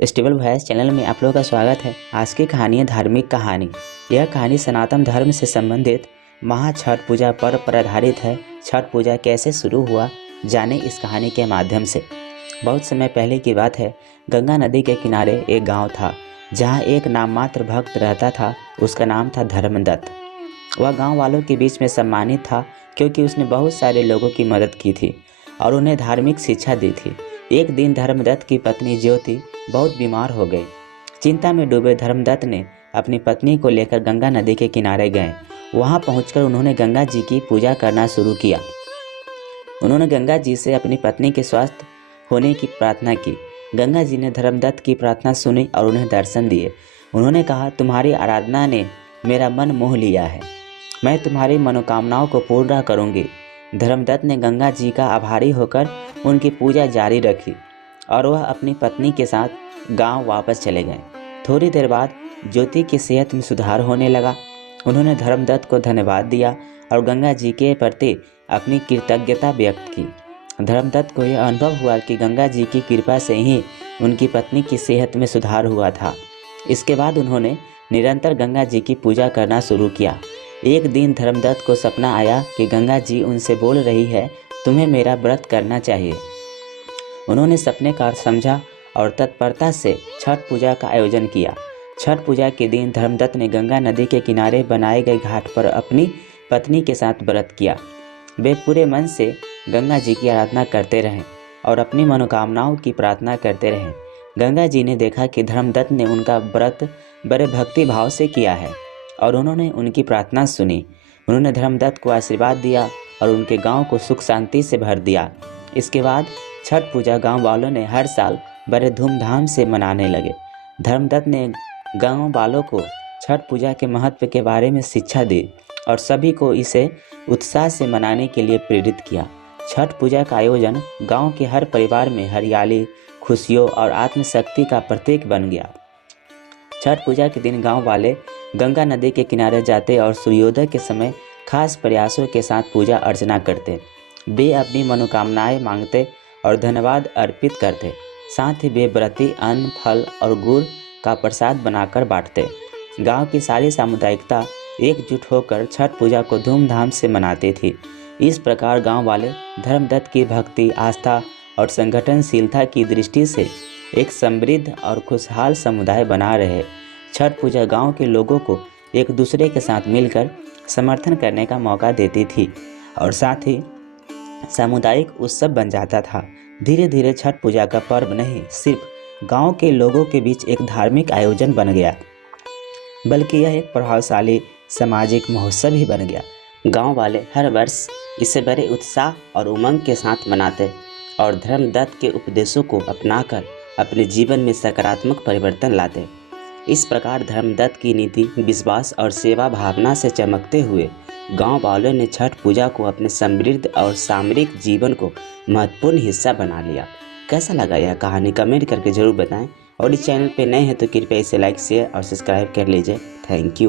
Stable voice channel में आप लोगों का स्वागत है। आज की कहानी है धार्मिक कहानी। यह कहानी सनातन धर्म से संबंधित महा छठ पूजा पर्व पर आधारित है। छठ पूजा कैसे शुरू हुआ जाने इस कहानी के माध्यम से। बहुत समय पहले की बात है। गंगा नदी के किनारे एक गांव था जहां एक नाममात्र भक्त रहता था। उसका नाम था धर्मदत्त। वह गांव वालों के बीच में सम्मानित था क्योंकि उसने बहुत सारे लोगों की मदद की थी और उन्हें धार्मिक शिक्षा दी थी। एक दिन धर्मदत्त की पत्नी ज्योति बहुत बीमार हो गई। चिंता में डूबे धर्मदत्त ने अपनी पत्नी को लेकर गंगा नदी के किनारे गए। वहां पहुंचकर उन्होंने गंगा जी की पूजा करना शुरू किया। उन्होंने गंगा जी से अपनी पत्नी के स्वस्थ होने की प्रार्थना की। गंगा जी ने धर्मदत्त की प्रार्थना सुनी और उन्हें दर्शन दिए। उन्होंने कहा, तुम्हारी आराधना ने मेरा मन मोह लिया है, मैं तुम्हारी मनोकामनाओं को पूर्ण करूंगी। धर्मदत्त ने गंगा जी का आभारी होकर उनकी पूजा जारी रखी और वह अपनी पत्नी के साथ गांव वापस चले गए। थोड़ी देर बाद ज्योति की सेहत में सुधार होने लगा। उन्होंने धर्मदत्त को धन्यवाद दिया और गंगा जी के प्रति अपनी कृतज्ञता व्यक्त की। धर्मदत्त को यह अनुभव हुआ कि गंगा जी की कृपा से ही उनकी पत्नी की सेहत में सुधार हुआ था। इसके बाद उन्होंने निरंतर गंगा जी की पूजा करना शुरू किया। एक दिन धर्मदत्त को सपना आया कि गंगा जी उनसे बोल रही है, तुम्हें मेरा व्रत करना चाहिए। उन्होंने सपने का समझा और तत्परता से छठ पूजा का आयोजन किया। छठ पूजा के दिन धर्मदत्त ने गंगा नदी के किनारे बनाए गए घाट पर अपनी पत्नी के साथ व्रत किया। वे पूरे मन से गंगा जी की आराधना करते रहे और अपनी मनोकामनाओं की प्रार्थना करते रहे। गंगा जी ने देखा कि धर्मदत्त ने उनका व्रत बड़े भक्ति भाव से किया है और उन्होंने उनकी प्रार्थना सुनी। उन्होंने धर्मदत्त को आशीर्वाद दिया और उनके गांव को सुख शांति से भर दिया। इसके बाद छठ पूजा गांव वालों ने हर साल बड़े धूमधाम से मनाने लगे। धर्मदत्त ने गांव वालों को छठ पूजा के महत्व के बारे में शिक्षा दी और सभी को इसे उत्साह से मनाने के लिए प्रेरित किया। छठ पूजा का आयोजन गांव के हर परिवार में हरियाली, खुशियों और आत्मशक्ति का प्रतीक बन गया। छठ पूजा के दिन गांव वाले गंगा नदी के किनारे जाते और सूर्योदय के समय खास प्रयासों के साथ पूजा अर्चना करते। वे अपनी मनोकामनाएं मांगते और धन्यवाद अर्पित करते। साथ ही वे व्रती अन्न, फल और गुड़ का प्रसाद बनाकर बांटते। गांव की सारी सामुदायिकता एकजुट होकर छठ पूजा को धूमधाम से मनाती थी। इस प्रकार गांव वाले धर्मदत्त की भक्ति, आस्था और संगठनशीलता की दृष्टि से एक समृद्ध और खुशहाल समुदाय बना रहे। छठ पूजा गांव के लोगों को एक दूसरे के साथ मिलकर समर्थन करने का मौका देती थी और साथ ही सामुदायिक उत्सव बन जाता था। धीरे धीरे छठ पूजा का पर्व नहीं सिर्फ गांव के लोगों के बीच एक धार्मिक आयोजन बन गया, बल्कि यह एक प्रभावशाली सामाजिक महोत्सव ही बन गया। गांव वाले हर वर्ष इसे बड़े उत्साह और उमंग के साथ मनाते और धर्मदत्त के उपदेशों को अपनाकर अपने जीवन में सकारात्मक परिवर्तन लाते। इस प्रकार धर्मदत्त की नीति, विश्वास और सेवा भावना से चमकते हुए गांव वालों ने छठ पूजा को अपने समृद्ध और सामरिक जीवन को महत्वपूर्ण हिस्सा बना लिया। कैसा लगा यह कहानी कमेंट करके जरूर बताएं और इस चैनल पे नए हैं तो कृपया इसे लाइक, शेयर और सब्सक्राइब कर लीजिए। Thank you.